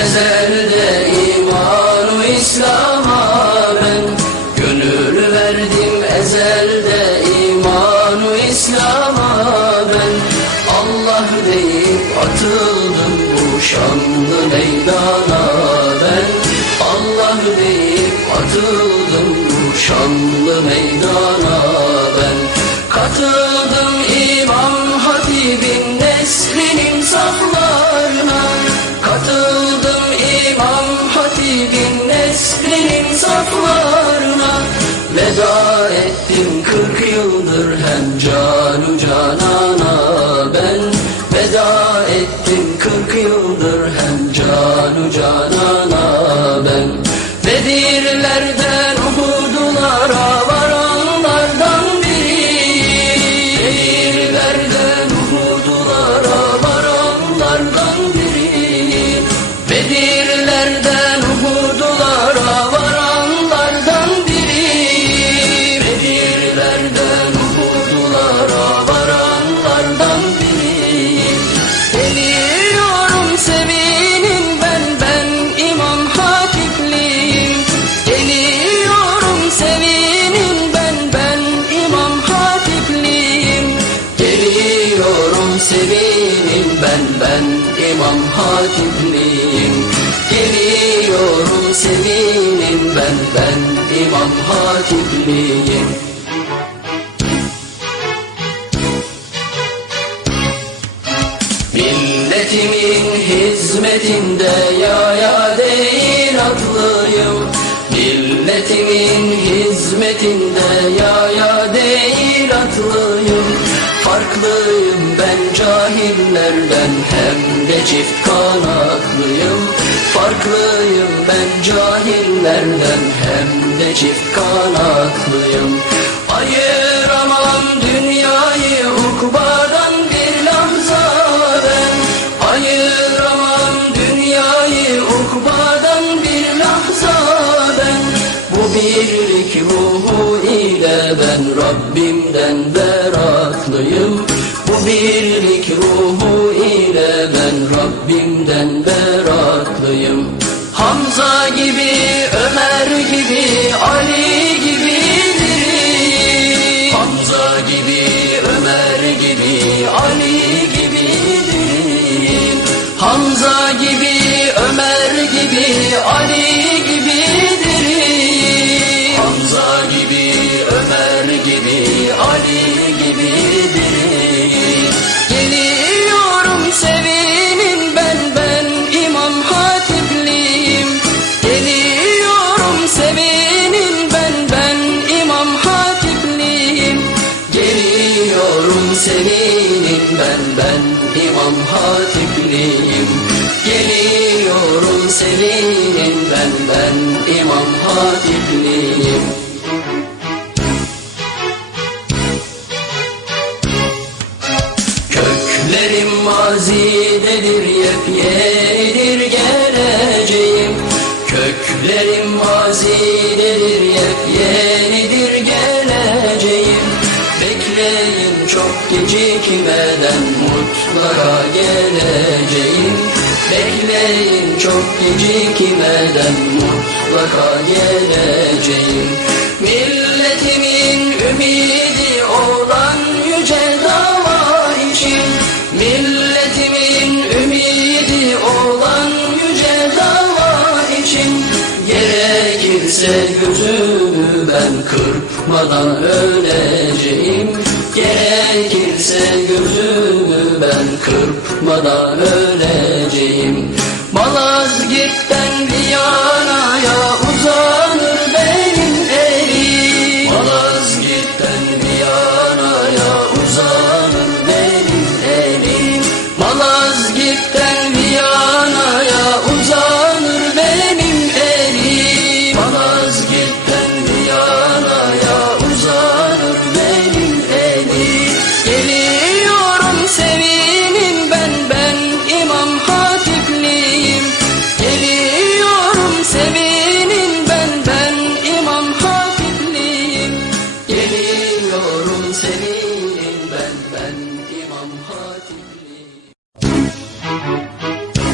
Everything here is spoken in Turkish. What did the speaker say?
ezelde imanu İslam'a ben. Gönül verdim ezelde imanu İslam'a ben. Allah deyip atıldım bu şanlı meydana ben. Allah deyip atıldım bu şanlı meydana ben. Katıldım kırk yıldır hem canu canana ben. Bedirlerden Uhud'lara varanlardan biri. Bedirlerden Uhud'lara varanlardan biri. Bedirlerden İmam Hatipliyim Geliyorum sevinin ben ben İmam Hatipliyim Milletimin hizmetinde ya değil atlıyım. Milletimin hizmetinde ya değil atlıyım. Farklıyım ben cahillerden hem de çift kanatlıyım Farklıyım ben cahillerden hem de çift kanatlıyım Ayıramam dünyayı ukbadan bir lahza ben Ayıramam dünyayı ukbadan bir lahza ben Bu birlik ruhu ile ben Rabbimden beratlıyım Bu birlik ruhu ile ben Rabbimden beratlıyım. Hamza gibi, Ömer gibi, Ali Sevinin ben ben İmam Hatipliyim Köklerim mazidedir yepyenidir geleceğim. Köklerim mazidedir yepyenidir geleceğim. Bekleyin çok gecikmeden mutlaka geleceğim çok gecikmeden mutlaka geleceğim Milletimin ümidi olan yüce dava için Milletimin ümidi olan yüce dava için Gerekirse gözümü ben kırpmadan öleceğim. Gerekirse gözümü ben kırpmadan öleceğim Malazgirt'ten Viyana'ya